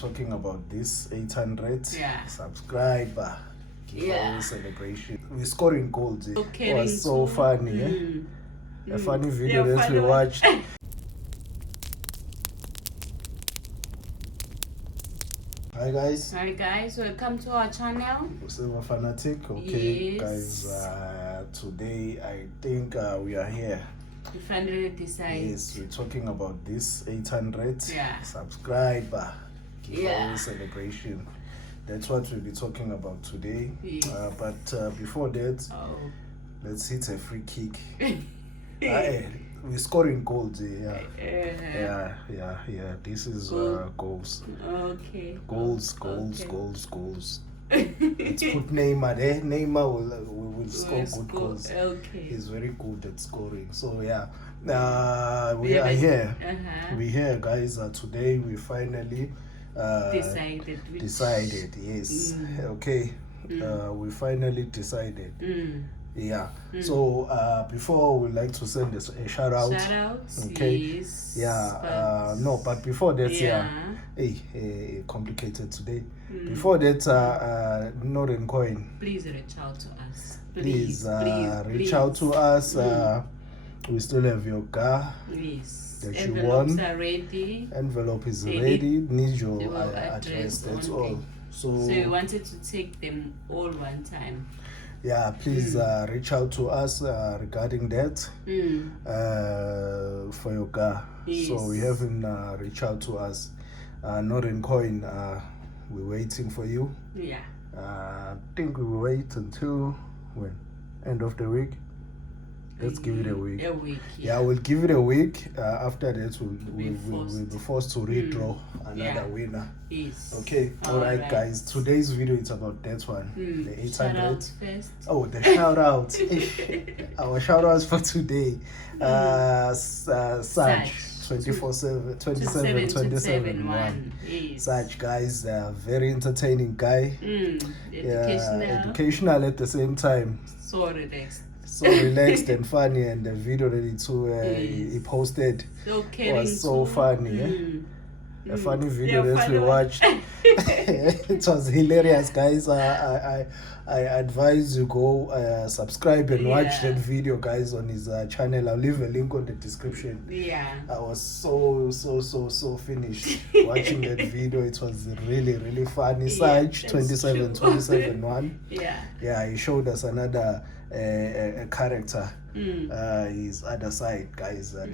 talking about this 800 subscriber giveaway celebration. We're scoring gold. It was so funny. A funny video that we watched. Hi guys, welcome to our channel. Silver Fanatic. Okay, guys, today I think we are here. We finally decided. Yes, we're talking about this 800 subscriber giveaway celebration. That's what we'll be talking about today. But before that, let's hit a free kick. We're scoring gold. Yeah. This is goals. Okay. Goals. Let's put Neymar there. Neymar will score good goals. Okay. He's very good at scoring. So we are here. We're here, guys. Today we finally decided. Yes. Okay. We finally decided. So before we like to send a shout out. Okay. Yes. No, but before that, complicated today. Before that, Northern Coin. Please reach out to us. Please reach out to us. We still have your car. Yes. That Envelopes you won. are ready. Envelope is ready. Need your address. That's all. So we wanted to take them all one time. Please reach out to us regarding that for your car. Yes. So we haven't reached out to us. Northern Coin, we're waiting for you. I think we will wait until when? End of the week? Let's give it a week. We'll give it a week. After that, we'll be forced to redraw another winner. Yes. Okay. All right, guys. Today's video is about that one. The 800. Shout out first. Oh, the shout out. Our shout outs for today. Saj 27 Saj, guys, very entertaining guy. Educational at the same time. So relaxed and funny, and the video that he posted was so funny. A funny video that we watched. It was hilarious, guys. I advise you go subscribe and watch that video, guys, on his channel. I'll leave a link on the description. I was so finished watching that video. It was really funny. Saj 27 one. He showed us another a character, his other side, guys, that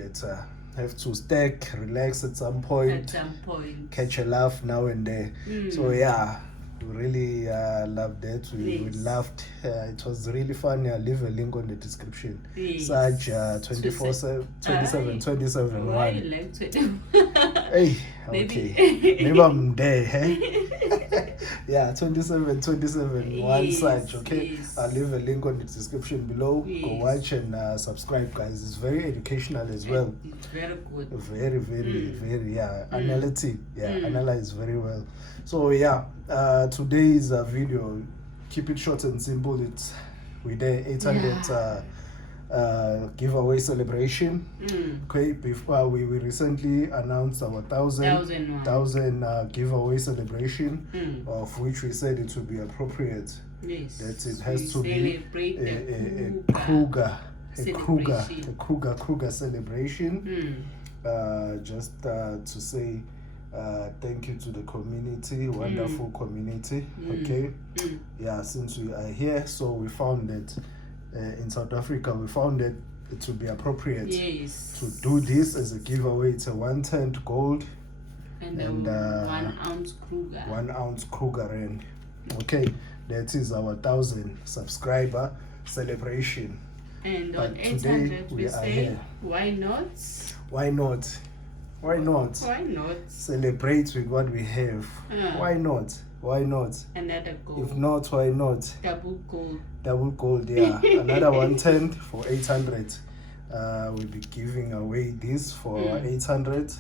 have to stack, relax at some point, catch a laugh now and then. So we really loved that. We laughed. It was really funny. I'll leave a link on the description. Saj 27 one. Hey, okay. Maybe I'm there, 27 one Saj, okay? I'll leave a link on the description below. Go watch and subscribe, guys. It's very educational as well. It's very good. Very analytic. Analyze very well. So today's video, keep it short and simple. It's with the 800 giveaway celebration. Okay, before we recently announced our 1,000 giveaway celebration, of which we said it would be appropriate that it has to be a Kruger celebration. Just to say thank you to the community, wonderful community. Okay, since we are here, so we found that in South Africa, we found that it would be appropriate to do this as a giveaway. It's a 1/10 gold and 1 ounce Kruger. 1 ounce Kruger rand. Okay, that is our 1,000 subscriber celebration. And on 800, we say, here. Why not celebrate with what we have? Why not? Another gold. If not, why not? Double gold. Another 110 for 800. We'll be giving away this for 800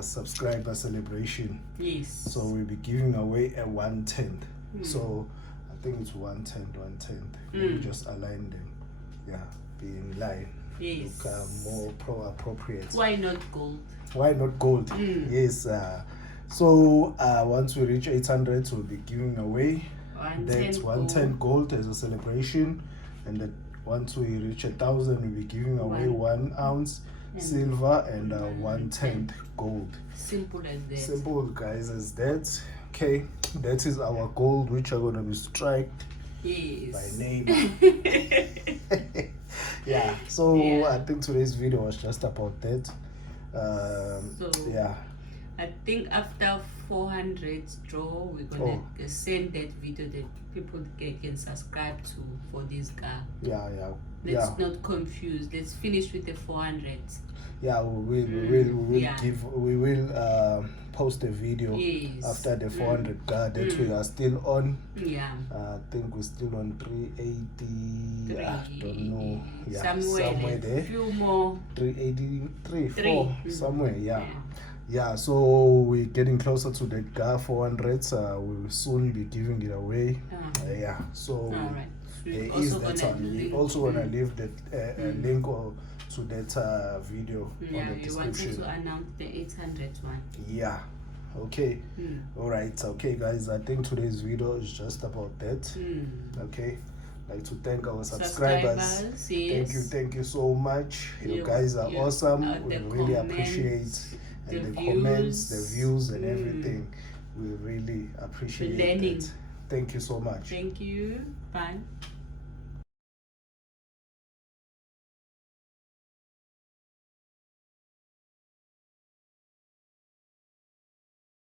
subscriber celebration. So we'll be giving away a 110. So I think it's 110. We'll just align them. Be in line. Look more appropriate. Why not gold? Yes. So once we reach 800, we'll be giving away 110 gold as a celebration, and that once we reach 1,000, we'll be giving away 1 ounce silver and 1/10 gold. Simple as that. Simple, guys, as that. Okay, that is our gold, which are gonna be striked by name. Yeah. So I think today's video was just about that. Yeah. I think after 400 draw, we're gonna send that video that people can subscribe to for this guy. Yeah. Let's not confuse. Let's finish with the 400. Yeah, we will post a video after the 400 guard that we are still on. Yeah. I think we're still on 380. I don't know. Yeah, somewhere there. Few more. 383, 4 somewhere. Yeah. So we're getting closer to that GAW 400s. We'll soon be giving it away. Yeah. So alright. is that one. We also wanna leave that link to that video on the description. You wanted to announce the 800 one. Yeah. Okay. All right. Okay, guys. I think today's video is just about that. Okay. Like to thank our subscribers. Yes. Thank you so much. You guys are awesome. We really appreciate the comments, the views, and everything. We really appreciate it. Thank you so much. Thank you. Bye.